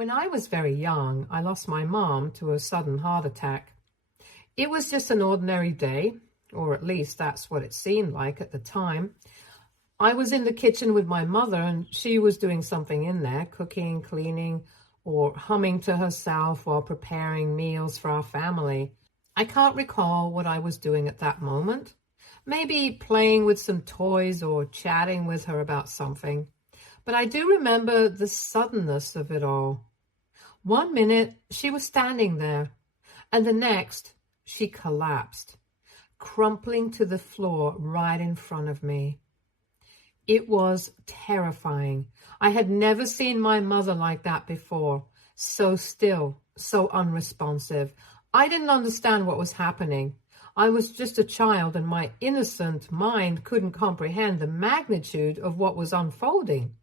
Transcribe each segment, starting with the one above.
When I was very young, I lost my mom to a sudden heart attack. It was just an ordinary day, or at least that's what it seemed like at the time. I was in the kitchen with my mother, and she was doing something in there, cooking, cleaning, or humming to herself while preparing meals for our family. I can't recall what I was doing at that moment. Maybe playing with some toys or chatting with her about something. But I do remember the suddenness of it all. One minute, she was standing there, and the next, she collapsed, crumpling to the floor right in front of me. It was terrifying. I had never seen my mother like that before, so still, so unresponsive. I didn't understand what was happening. I was just a child, and my innocent mind couldn't comprehend the magnitude of what was unfolding.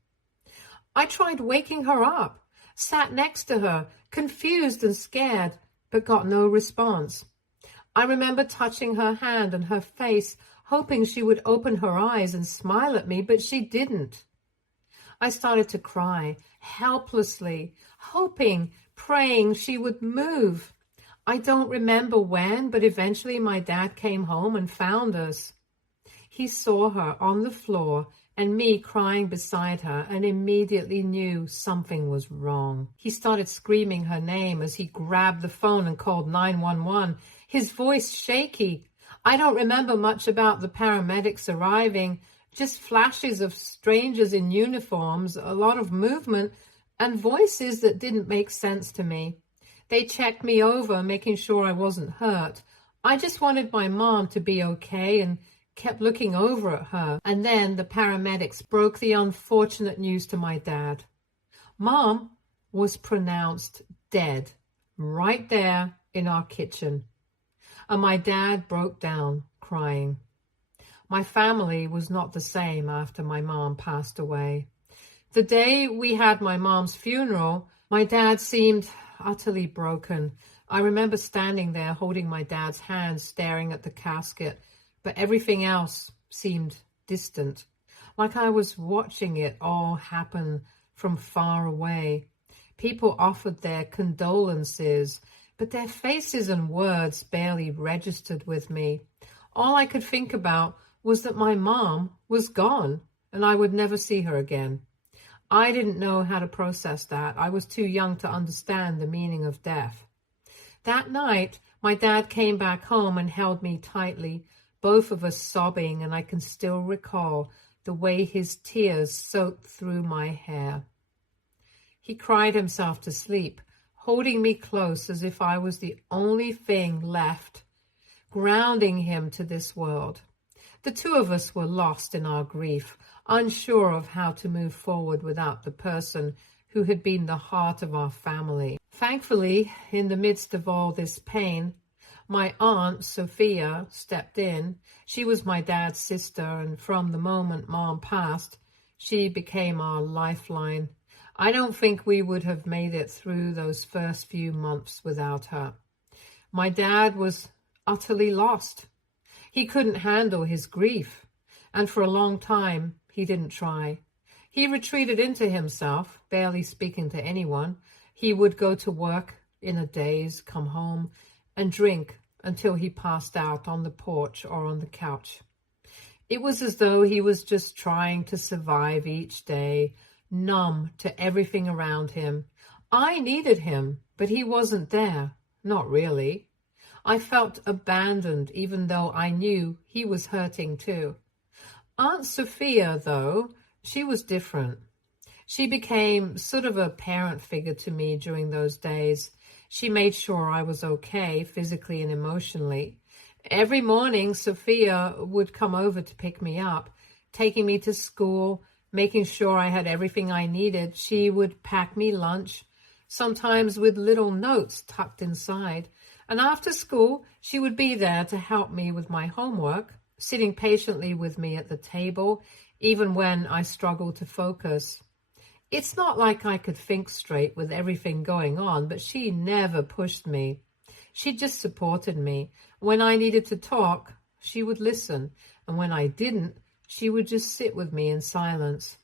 I tried waking her up, sat next to her, confused and scared, but got no response. I remember touching her hand and her face, hoping she would open her eyes and smile at me, but she didn't. I started to cry, helplessly, hoping, praying she would move. I don't remember when, but eventually my dad came home and found us. He saw her on the floor and me crying beside her, and immediately knew something was wrong. He started screaming her name as he grabbed the phone and called 911, his voice shaky. I don't remember much about the paramedics arriving, just flashes of strangers in uniforms, a lot of movement, and voices that didn't make sense to me. They checked me over, making sure I wasn't hurt. I just wanted my mom to be okay and kept looking over at her. And then the paramedics broke the unfortunate news to my dad. Mom was pronounced dead right there in our kitchen. And my dad broke down crying. My family was not the same after my mom passed away. The day we had my mom's funeral, my dad seemed utterly broken. I remember standing there holding my dad's hand, staring at the casket, but everything else seemed distant, like I was watching it all happen from far away. People offered their condolences, but their faces and words barely registered with me. All I could think about was that my mom was gone and I would never see her again. I didn't know how to process that. I was too young to understand the meaning of death. That night, my dad came back home and held me tightly, both of us sobbing, and I can still recall the way his tears soaked through my hair. He cried himself to sleep, holding me close as if I was the only thing left, grounding him to this world. The two of us were lost in our grief, unsure of how to move forward without the person who had been the heart of our family. Thankfully, in the midst of all this pain, my aunt, Sophia, stepped in. She was my dad's sister, and from the moment Mom passed, she became our lifeline. I don't think we would have made it through those first few months without her. My dad was utterly lost. He couldn't handle his grief, and for a long time, he didn't try. He retreated into himself, barely speaking to anyone. He would go to work in a daze, come home, and drink until he passed out on the porch or on the couch. It was as though he was just trying to survive each day, numb to everything around him. I needed him, but he wasn't there. Not really. I felt abandoned, even though I knew he was hurting too. Aunt Sophia, though, she was different. She became sort of a parent figure to me during those days. She made sure I was okay, physically and emotionally. Every morning, Sophia would come over to pick me up, taking me to school, making sure I had everything I needed. She would pack me lunch, sometimes with little notes tucked inside. And after school, she would be there to help me with my homework, sitting patiently with me at the table, even when I struggled to focus. It's not like I could think straight with everything going on, but she never pushed me. She just supported me. When I needed to talk, she would listen, and when I didn't, she would just sit with me in silence.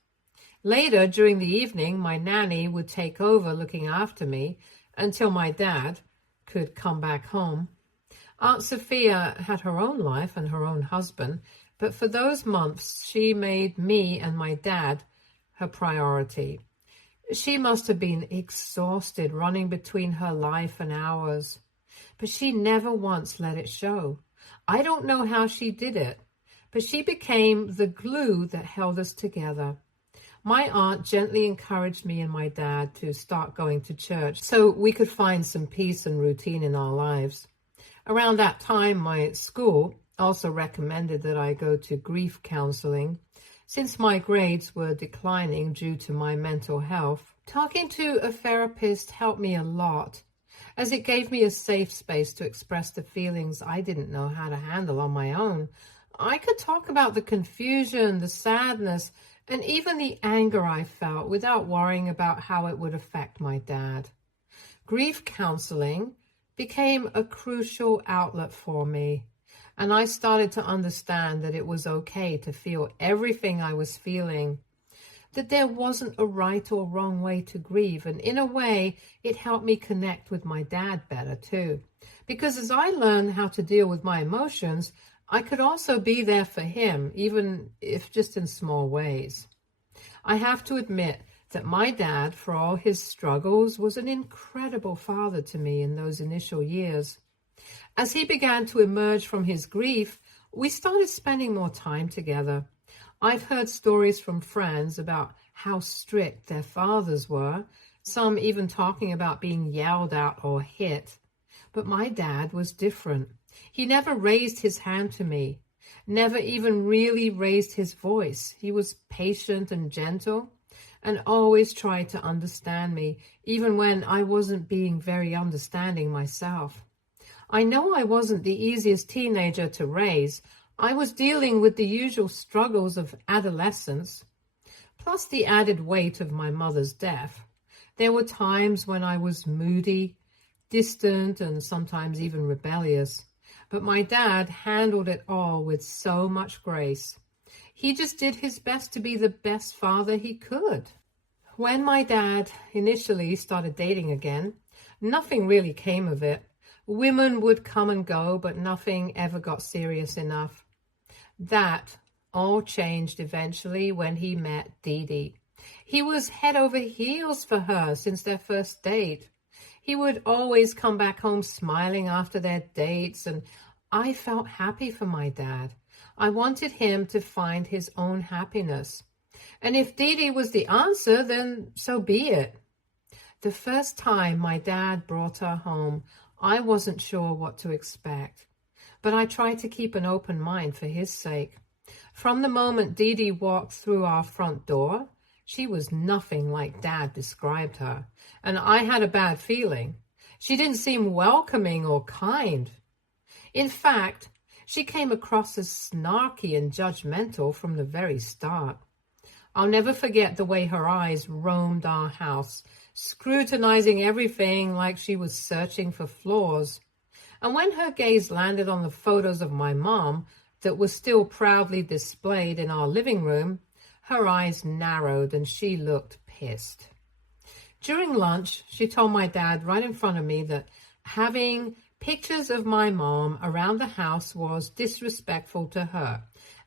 Later, during the evening, my nanny would take over looking after me until my dad could come back home. Aunt Sophia had her own life and her own husband, but for those months, she made me and my dad her priority. She must have been exhausted running between her life and ours, but she never once let it show. I don't know how she did it, but she became the glue that held us together. My aunt gently encouraged me and my dad to start going to church so we could find some peace and routine in our lives. Around that time, my school also recommended that I go to grief counseling since my grades were declining due to my mental health. Talking to a therapist helped me a lot, as it gave me a safe space to express the feelings I didn't know how to handle on my own. I could talk about the confusion, the sadness, and even the anger I felt without worrying about how it would affect my dad. Grief counseling became a crucial outlet for me, and I started to understand that it was okay to feel everything I was feeling, that there wasn't a right or wrong way to grieve, and in a way, it helped me connect with my dad better too, because as I learned how to deal with my emotions, I could also be there for him, even if just in small ways. I have to admit that my dad, for all his struggles, was an incredible father to me in those initial years. As he began to emerge from his grief, we started spending more time together. I've heard stories from friends about how strict their fathers were, some even talking about being yelled at or hit. But my dad was different. He never raised his hand to me, never even really raised his voice. He was patient and gentle, and always tried to understand me, even when I wasn't being very understanding myself. I know I wasn't the easiest teenager to raise. I was dealing with the usual struggles of adolescence, plus the added weight of my mother's death. There were times when I was moody, distant, and sometimes even rebellious. But my dad handled it all with so much grace. He just did his best to be the best father he could. When my dad initially started dating again, nothing really came of it. Women would come and go, but nothing ever got serious enough. That all changed eventually when he met Dee Dee. He was head over heels for her since their first date. He would always come back home smiling after their dates, and I felt happy for my dad. I wanted him to find his own happiness. And if Dee Dee was the answer, then so be it. The first time my dad brought her home, I wasn't sure what to expect, but I tried to keep an open mind for his sake. From the moment Dee Dee walked through our front door, she was nothing like Dad described her, and I had a bad feeling. She didn't seem welcoming or kind. In fact, she came across as snarky and judgmental from the very start. I'll never forget the way her eyes roamed our house, scrutinizing everything like she was searching for flaws. And when her gaze landed on the photos of my mom that were still proudly displayed in our living room, her eyes narrowed and she looked pissed. During lunch, she told my dad right in front of me that having pictures of my mom around the house was disrespectful to her,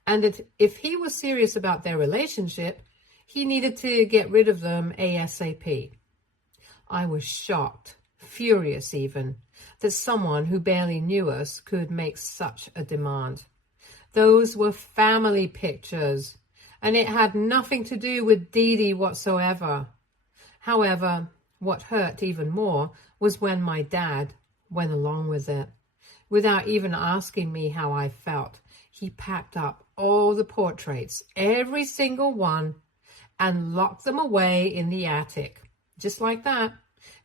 and that if he was serious about their relationship, he needed to get rid of them ASAP. I was shocked, furious even, that someone who barely knew us could make such a demand. Those were family pictures, and it had nothing to do with Dee Dee whatsoever. However, what hurt even more was when my dad went along with it. Without even asking me how I felt, he packed up all the portraits, every single one, and locked them away in the attic. Just like that.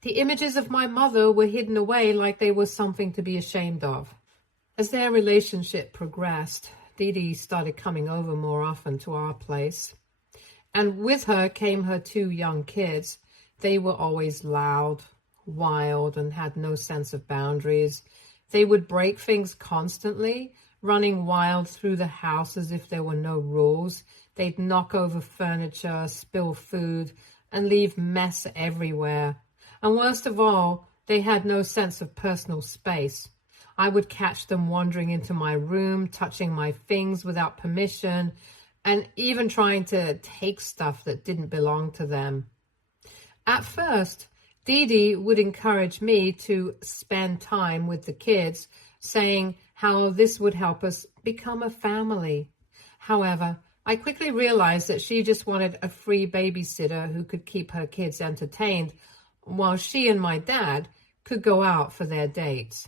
The images of my mother were hidden away like they were something to be ashamed of. As their relationship progressed, Dee Dee started coming over more often to our place. And with her came her 2 young kids. They were always loud, wild, and had no sense of boundaries. They would break things constantly, running wild through the house as if there were no rules. They'd knock over furniture, spill food, and leave mess everywhere. And worst of all, they had no sense of personal space. I would catch them wandering into my room, touching my things without permission, and even trying to take stuff that didn't belong to them. At first, Dee Dee would encourage me to spend time with the kids, saying how this would help us become a family. However, I quickly realized that she just wanted a free babysitter who could keep her kids entertained while she and my dad could go out for their dates.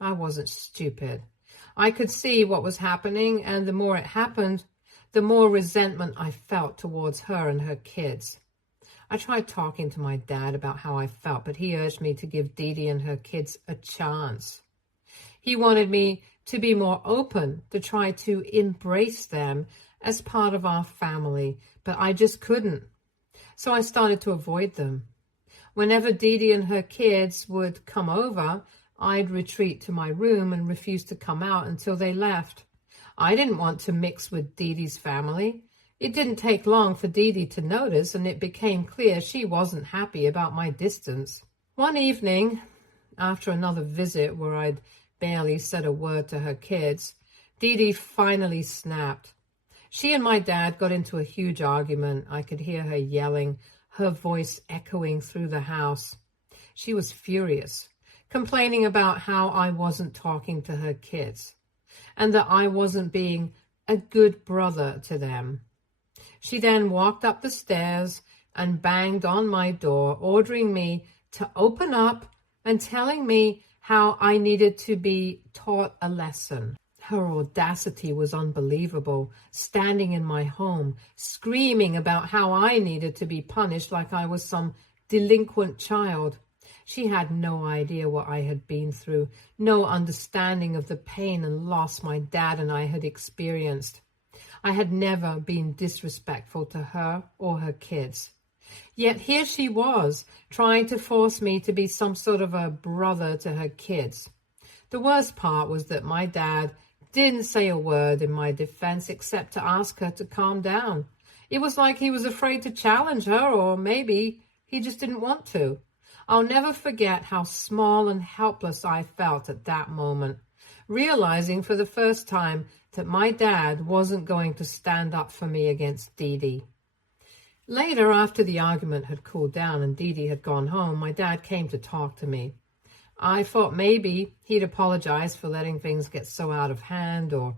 I wasn't stupid. I could see what was happening, and the more it happened, the more resentment I felt towards her and her kids. I tried talking to my dad about how I felt, but he urged me to give Dee Dee and her kids a chance. He wanted me to be more open, to try to embrace them as part of our family, but I just couldn't. So I started to avoid them. Whenever Dee Dee and her kids would come over, I'd retreat to my room and refuse to come out until they left. I didn't want to mix with Dee Dee's family. It didn't take long for Dee Dee to notice, and it became clear she wasn't happy about my distance. One evening, after another visit where I'd barely said a word to her kids, Dee Dee finally snapped. She and my dad got into a huge argument. I could hear her yelling, her voice echoing through the house. She was furious, complaining about how I wasn't talking to her kids and that I wasn't being a good brother to them. She then walked up the stairs and banged on my door, ordering me to open up and telling me how I needed to be taught a lesson. Her audacity was unbelievable, standing in my home, screaming about how I needed to be punished like I was some delinquent child. She had no idea what I had been through, no understanding of the pain and loss my dad and I had experienced. I had never been disrespectful to her or her kids. Yet here she was, trying to force me to be some sort of a brother to her kids. The worst part was that my dad didn't say a word in my defense except to ask her to calm down. It was like he was afraid to challenge her, or maybe he just didn't want to. I'll never forget how small and helpless I felt at that moment, realizing for the first time that my dad wasn't going to stand up for me against Dee Dee. Later, after the argument had cooled down and Dee Dee had gone home, my dad came to talk to me. I thought maybe he'd apologize for letting things get so out of hand or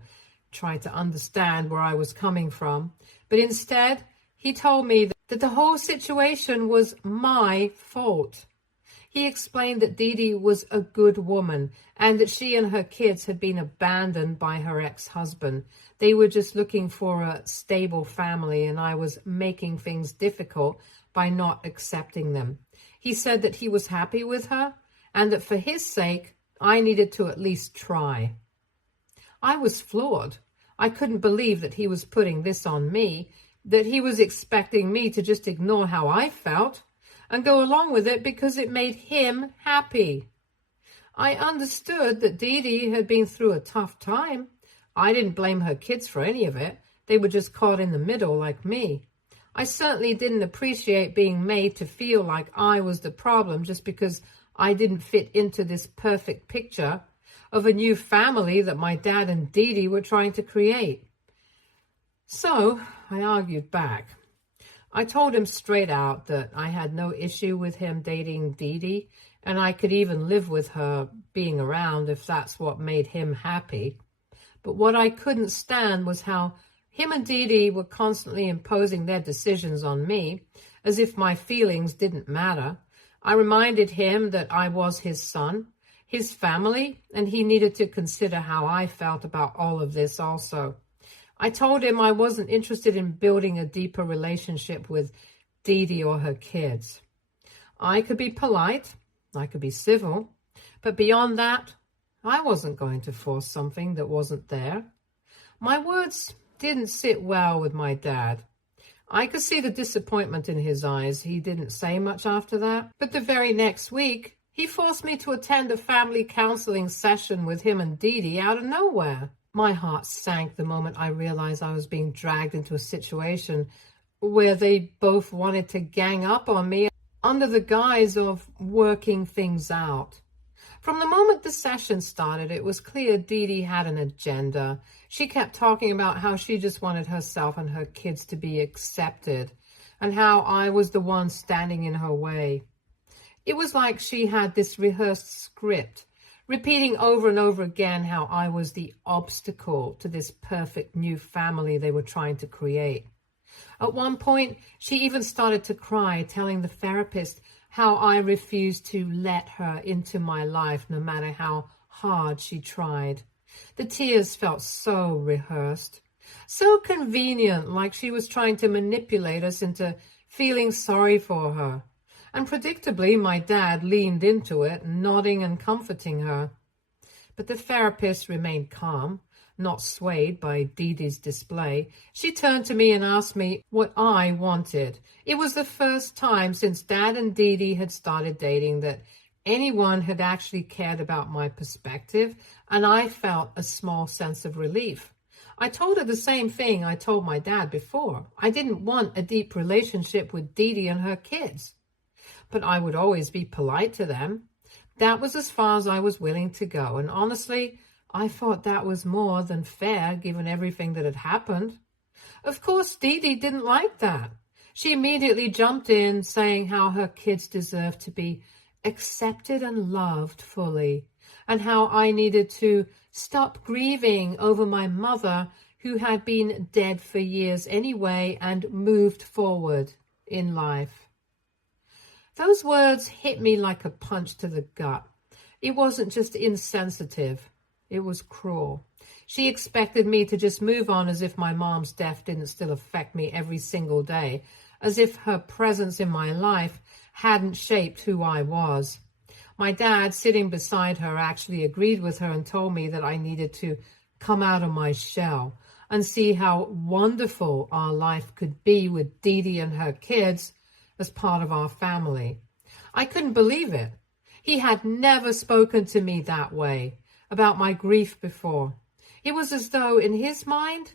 try to understand where I was coming from. But instead, he told me that the whole situation was my fault. He explained that Dee Dee was a good woman and that she and her kids had been abandoned by her ex-husband. They were just looking for a stable family, and I was making things difficult by not accepting them. He said that he was happy with her and that for his sake, I needed to at least try. I was floored. I couldn't believe that he was putting this on me, that he was expecting me to just ignore how I felt and go along with it because it made him happy. I understood that Dee Dee had been through a tough time. I didn't blame her kids for any of it. They were just caught in the middle like me. I certainly didn't appreciate being made to feel like I was the problem just because I didn't fit into this perfect picture of a new family that my dad and Dee Dee were trying to create. So I argued back. I told him straight out that I had no issue with him dating Dee Dee, and I could even live with her being around if that's what made him happy. But what I couldn't stand was how him and Dee Dee were constantly imposing their decisions on me, as if my feelings didn't matter. I reminded him that I was his son, his family, and he needed to consider how I felt about all of this also. I told him I wasn't interested in building a deeper relationship with Dee Dee or her kids. I could be polite, I could be civil, but beyond that, I wasn't going to force something that wasn't there. My words didn't sit well with my dad. I could see the disappointment in his eyes. He didn't say much after that. But the very next week, he forced me to attend a family counseling session with him and Dee Dee out of nowhere. My heart sank the moment I realized I was being dragged into a situation where they both wanted to gang up on me under the guise of working things out. From the moment the session started, it was clear Dee Dee had an agenda. She kept talking about how she just wanted herself and her kids to be accepted, and how I was the one standing in her way. It was like she had this rehearsed script, repeating over and over again how I was the obstacle to this perfect new family they were trying to create. At one point, she even started to cry, telling the therapist how I refused to let her into my life no matter how hard she tried. The tears felt so rehearsed, so convenient, like she was trying to manipulate us into feeling sorry for her. And predictably, my dad leaned into it, nodding and comforting her. But the therapist remained calm, not swayed by Dee Dee's display. She turned to me and asked me what I wanted. It was the first time since Dad and Dee Dee had started dating that anyone had actually cared about my perspective, and I felt a small sense of relief. I told her the same thing I told my dad before. I didn't want a deep relationship with Dee Dee and her kids, but I would always be polite to them. That was as far as I was willing to go, and honestly, I thought that was more than fair given everything that had happened. Of course, Dee Dee didn't like that. She immediately jumped in, saying how her kids deserved to be accepted and loved fully, and how I needed to stop grieving over my mother, who had been dead for years anyway, and moved forward in life. Those words hit me like a punch to the gut. It wasn't just insensitive. It was cruel. She expected me to just move on as if my mom's death didn't still affect me every single day, as if her presence in my life hadn't shaped who I was. My dad, sitting beside her, actually agreed with her and told me that I needed to come out of my shell and see how wonderful our life could be with Dee Dee and her kids as part of our family. I couldn't believe it. He had never spoken to me that way about my grief before. It was as though, in his mind,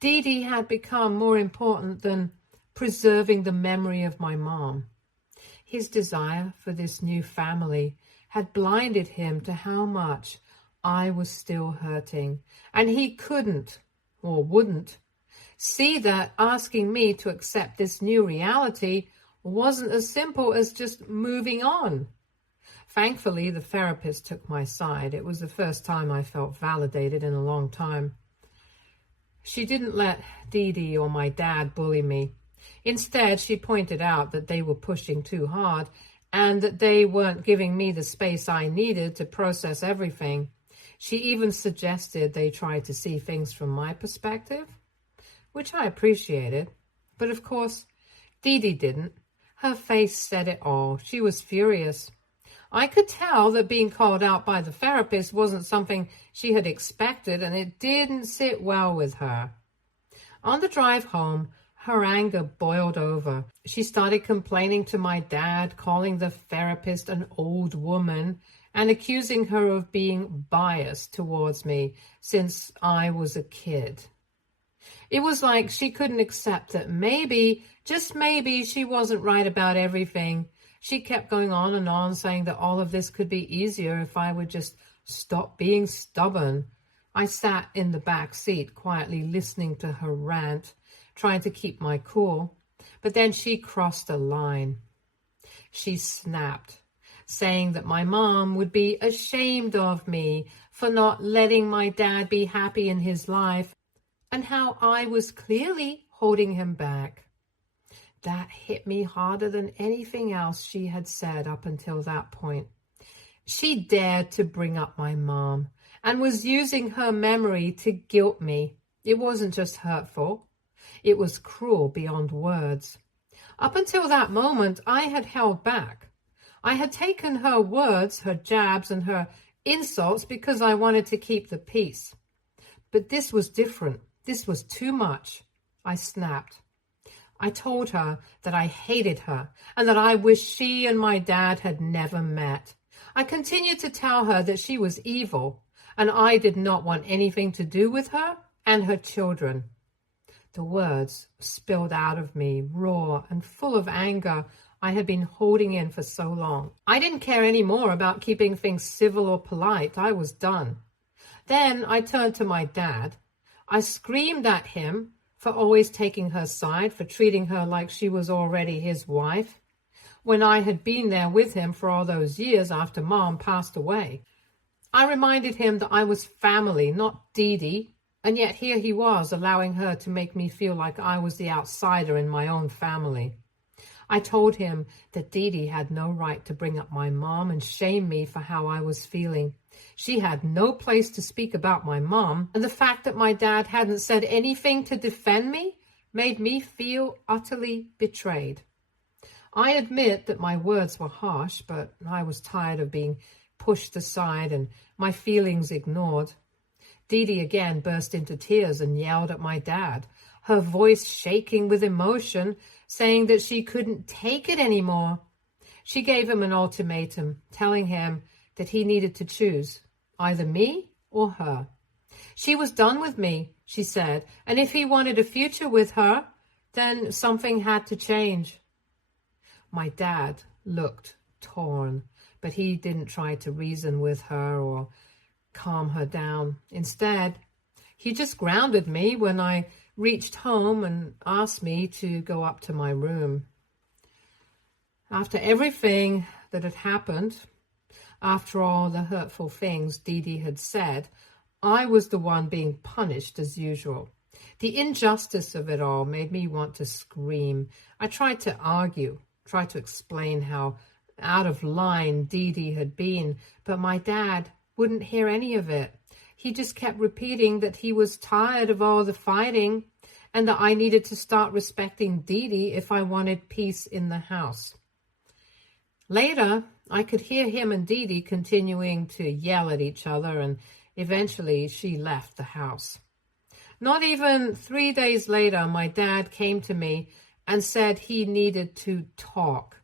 Dee Dee had become more important than preserving the memory of my mom. His desire for this new family had blinded him to how much I was still hurting, and he couldn't, or wouldn't, see that asking me to accept this new reality wasn't as simple as just moving on. Thankfully, the therapist took my side. It was the first time I felt validated in a long time. She didn't let Dee Dee or my dad bully me. Instead, she pointed out that they were pushing too hard and that they weren't giving me the space I needed to process everything. She even suggested they try to see things from my perspective, which I appreciated. But of course, Dee Dee didn't. Her face said it all. She was furious. I could tell that being called out by the therapist wasn't something she had expected, and it didn't sit well with her. On the drive home, her anger boiled over. She started complaining to my dad, calling the therapist an old woman, and accusing her of being biased towards me since I was a kid. It was like she couldn't accept that maybe, just maybe, she wasn't right about everything. She kept going on, saying that all of this could be easier if I would just stop being stubborn. I sat in the back seat, quietly listening to her rant, trying to keep my cool. But then she crossed a line. She snapped, saying that my mom would be ashamed of me for not letting my dad be happy in his life, and how I was clearly holding him back. That hit me harder than anything else she had said up until that point. She dared to bring up my mom and was using her memory to guilt me. It wasn't just hurtful. It was cruel beyond words. Up until that moment, I had held back. I had taken her words, her jabs, and her insults because I wanted to keep the peace. But this was different. This was too much. I snapped. I told her that I hated her and that I wished she and my dad had never met. I continued to tell her that she was evil, and I did not want anything to do with her and her children. The words spilled out of me, raw and full of anger I had been holding in for so long. I didn't care any more about keeping things civil or polite. I was done. Then I turned to my dad. I screamed at him for always taking her side, for treating her like she was already his wife, when I had been there with him for all those years after Mom passed away. I reminded him that I was family, not Dee Dee, and yet here he was, allowing her to make me feel like I was the outsider in my own family. I told him that Dee Dee had no right to bring up my mom and shame me for how I was feeling. She had no place to speak about my mom, and the fact that my dad hadn't said anything to defend me made me feel utterly betrayed. I admit that my words were harsh, but I was tired of being pushed aside and my feelings ignored. Dee Dee again burst into tears and yelled at my dad, her voice shaking with emotion, saying that she couldn't take it anymore. She gave him an ultimatum, telling him that he needed to choose, either me or her. She was done with me, she said, and if he wanted a future with her, then something had to change. My dad looked torn, but he didn't try to reason with her or calm her down. Instead, he just grounded me when I reached home and asked me to go up to my room. After everything that had happened, after all the hurtful things Dee Dee had said, I was the one being punished as usual. The injustice of it all made me want to scream. I tried to argue, tried to explain how out of line Dee Dee had been, but my dad wouldn't hear any of it. He just kept repeating that he was tired of all the fighting and that I needed to start respecting Dee Dee if I wanted peace in the house. Later, I could hear him and Dee Dee continuing to yell at each other, and eventually she left the house. Not even 3 days later, my dad came to me and said he needed to talk.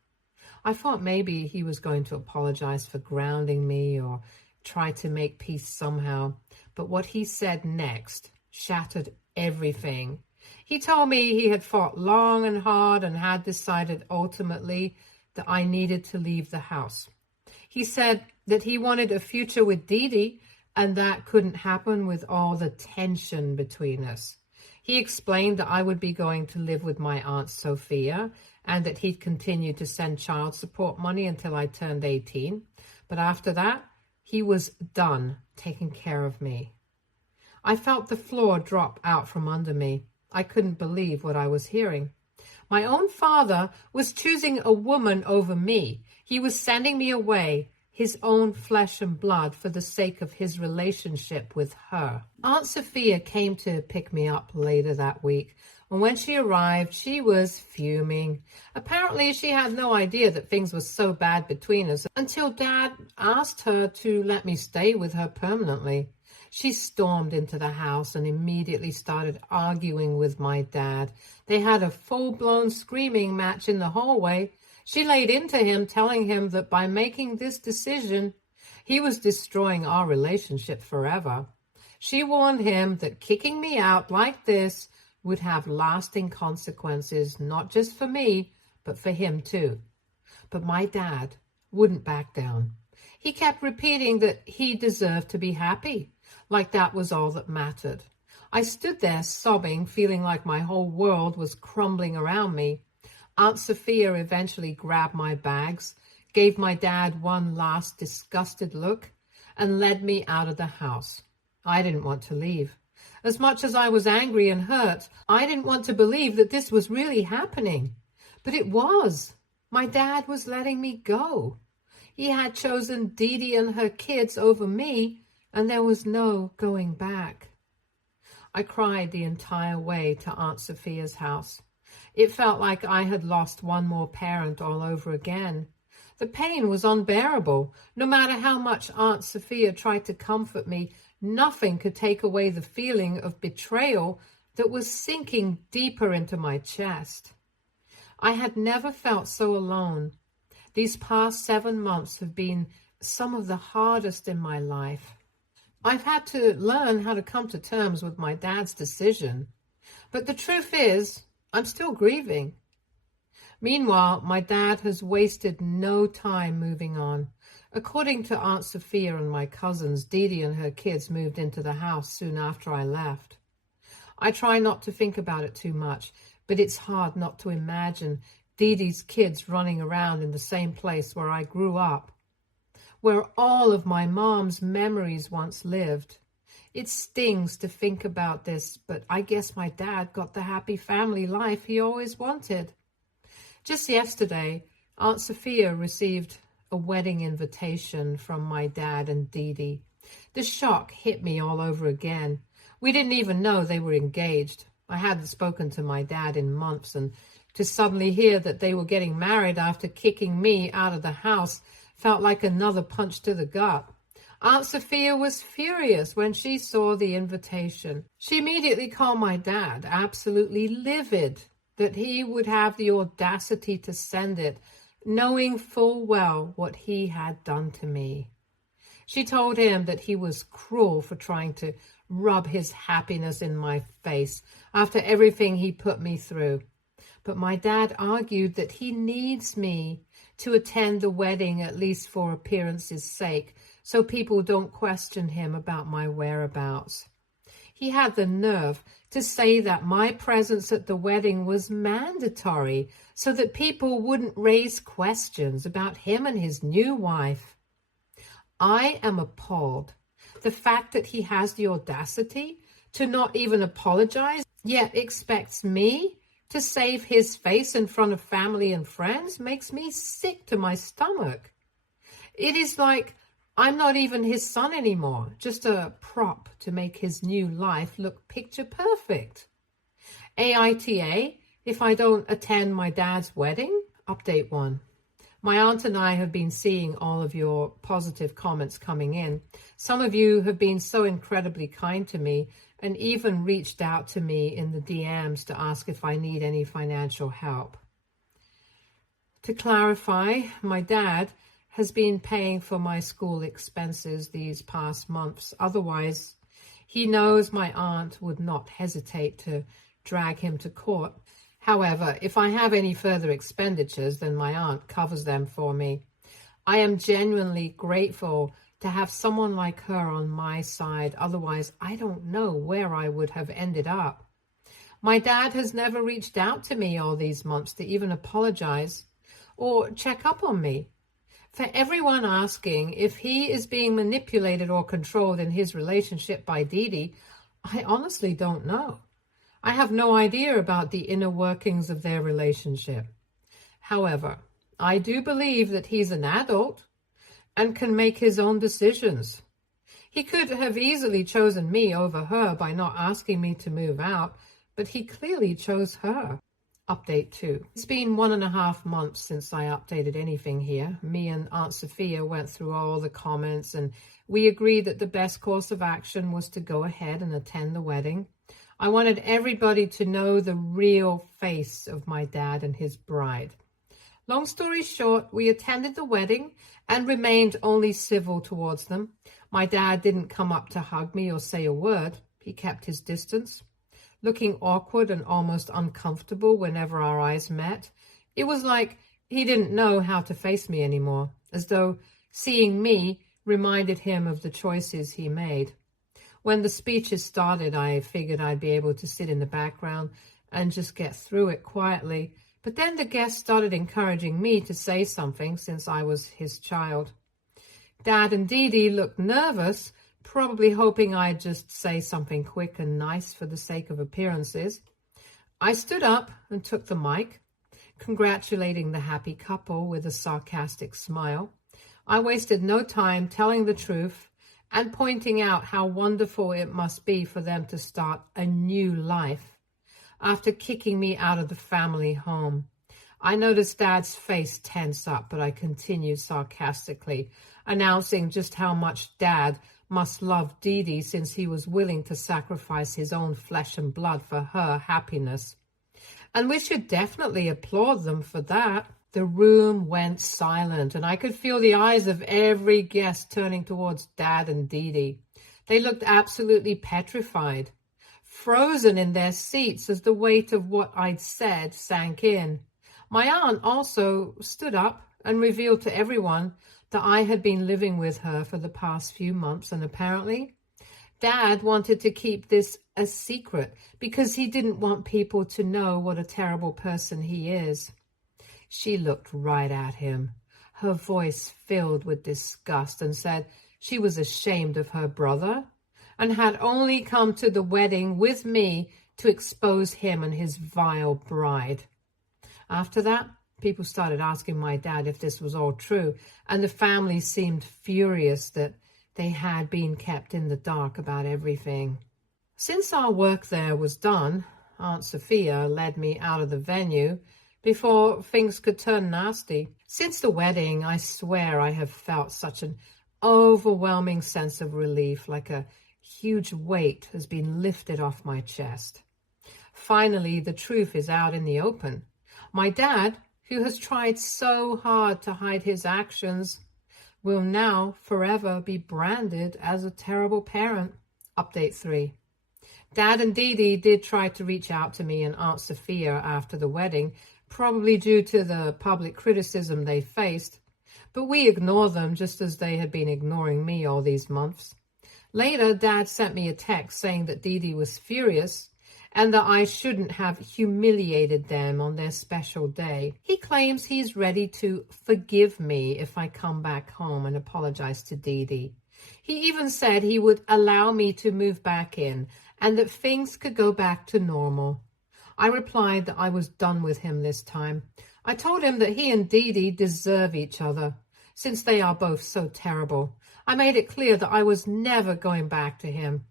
I thought maybe he was going to apologize for grounding me or try to make peace somehow, but what he said next shattered everything. He told me he had fought long and hard and had decided ultimately that I needed to leave the house. He said that he wanted a future with Dee Dee, and that couldn't happen with all the tension between us. He explained that I would be going to live with my Aunt Sophia and that he'd continue to send child support money until I turned 18. But after that, he was done taking care of me. I felt the floor drop out from under me. I couldn't believe what I was hearing. My own father was choosing a woman over me. He was sending me away, his own flesh and blood, for the sake of his relationship with her. Aunt Sophia came to pick me up later that week, and when she arrived, she was fuming. Apparently, she had no idea that things were so bad between us until Dad asked her to let me stay with her permanently. She stormed into the house and immediately started arguing with my dad. They had a full-blown screaming match in the hallway. She laid into him, telling him that by making this decision, he was destroying our relationship forever. She warned him that kicking me out like this would have lasting consequences, not just for me, but for him too. But my dad wouldn't back down. He kept repeating that he deserved to be happy, like that was all that mattered. I stood there sobbing, feeling like my whole world was crumbling around me. Aunt Sophia eventually grabbed my bags, gave my dad one last disgusted look, and led me out of the house. I didn't want to leave. As much as I was angry and hurt, I didn't want to believe that this was really happening. But it was. My dad was letting me go. He had chosen Dee Dee and her kids over me, and there was no going back. I cried the entire way to Aunt Sophia's house. It felt like I had lost one more parent all over again. The pain was unbearable. No matter how much Aunt Sophia tried to comfort me, nothing could take away the feeling of betrayal that was sinking deeper into my chest. I had never felt so alone. These past 7 months have been some of the hardest in my life. I've had to learn how to come to terms with my dad's decision. But the truth is, I'm still grieving. Meanwhile, my dad has wasted no time moving on. According to Aunt Sophia and my cousins, Dee Dee and her kids moved into the house soon after I left. I try not to think about it too much, but it's hard not to imagine Dee Dee's kids running around in the same place where I grew up, where all of my mom's memories once lived. It stings to think about this, but I guess my dad got the happy family life he always wanted. Just yesterday, Aunt Sophia received a wedding invitation from my dad and Dee Dee. The shock hit me all over again. We didn't even know they were engaged. I hadn't spoken to my dad in months, and to suddenly hear that they were getting married after kicking me out of the house felt like another punch to the gut. Aunt Sophia was furious when she saw the invitation. She immediately called my dad, absolutely livid that he would have the audacity to send it, knowing full well what he had done to me. She told him that he was cruel for trying to rub his happiness in my face after everything he put me through. But my dad argued that he needs me to attend the wedding, at least for appearance's sake, so people don't question him about my whereabouts. He had the nerve to say that my presence at the wedding was mandatory so that people wouldn't raise questions about him and his new wife. I am appalled. The fact that he has the audacity to not even apologize, yet expects me to save his face in front of family and friends, makes me sick to my stomach. It is like I'm not even his son anymore, just a prop to make his new life look picture perfect. AITA, if I don't attend my dad's wedding? Update 1. My aunt and I have been seeing all of your positive comments coming in. Some of you have been so incredibly kind to me and even reached out to me in the DMs to ask if I need any financial help. To clarify, my dad has been paying for my school expenses these past months. Otherwise, he knows my aunt would not hesitate to drag him to court. However, if I have any further expenditures, then my aunt covers them for me. I am genuinely grateful to have someone like her on my side. Otherwise, I don't know where I would have ended up. My dad has never reached out to me all these months to even apologize or check up on me. For everyone asking if he is being manipulated or controlled in his relationship by Dee Dee, I honestly don't know. I have no idea about the inner workings of their relationship. However, I do believe that he's an adult and can make his own decisions. He could have easily chosen me over her by not asking me to move out, but he clearly chose her. Update 2. It's been 1.5 months since I updated anything here. Me and Aunt Sophia went through all the comments and we agreed that the best course of action was to go ahead and attend the wedding. I wanted everybody to know the real face of my dad and his bride. Long story short, we attended the wedding and remained only civil towards them. My dad didn't come up to hug me or say a word. He kept his distance, looking awkward and almost uncomfortable whenever our eyes met. It was like he didn't know how to face me anymore, as though seeing me reminded him of the choices he made. When the speeches started, I figured I'd be able to sit in the background and just get through it quietly. But then the guests started encouraging me to say something since I was his child. Dad and Dee Dee looked nervous, probably hoping I'd just say something quick and nice for the sake of appearances. I stood up and took the mic, congratulating the happy couple with a sarcastic smile. I wasted no time telling the truth and pointing out how wonderful it must be for them to start a new life after kicking me out of the family home. I noticed Dad's face tense up, but I continued sarcastically, announcing just how much Dad must love Dee Dee since he was willing to sacrifice his own flesh and blood for her happiness. And we should definitely applaud them for that. The room went silent, and I could feel the eyes of every guest turning towards Dad and Dee Dee. They looked absolutely petrified, frozen in their seats as the weight of what I'd said sank in. My aunt also stood up and revealed to everyone that I had been living with her for the past few months, and apparently Dad wanted to keep this a secret because he didn't want people to know what a terrible person he is. She looked right at him, her voice filled with disgust, and said she was ashamed of her brother and had only come to the wedding with me to expose him and his vile bride. After that, people started asking my dad if this was all true, and the family seemed furious that they had been kept in the dark about everything. Since our work there was done, Aunt Sophia led me out of the venue before things could turn nasty. Since the wedding, I swear I have felt such an overwhelming sense of relief, like a huge weight has been lifted off my chest. Finally, the truth is out in the open. My dad, who has tried so hard to hide his actions, will now forever be branded as a terrible parent. Update 3. Dad and Dee Dee did try to reach out to me and Aunt Sophia after the wedding, probably due to the public criticism they faced, but we ignored them just as they had been ignoring me all these months. Later, Dad sent me a text saying that Dee Dee was furious and that I shouldn't have humiliated them on their special day. He claims he's ready to forgive me if I come back home and apologize to Dee Dee. He even said he would allow me to move back in and that things could go back to normal. I replied that I was done with him this time. I told him that he and Dee Dee deserve each other, since they are both so terrible. I made it clear that I was never going back to him.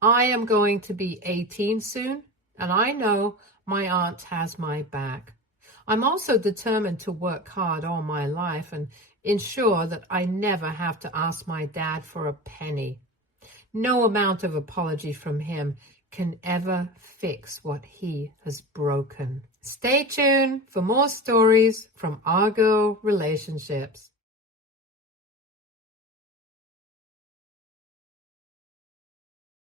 I am going to be 18 soon, and I know my aunt has my back. I'm also determined to work hard all my life and ensure that I never have to ask my dad for a penny. No amount of apology from him can ever fix what he has broken. Stay tuned for more stories from Our Girl Relationships.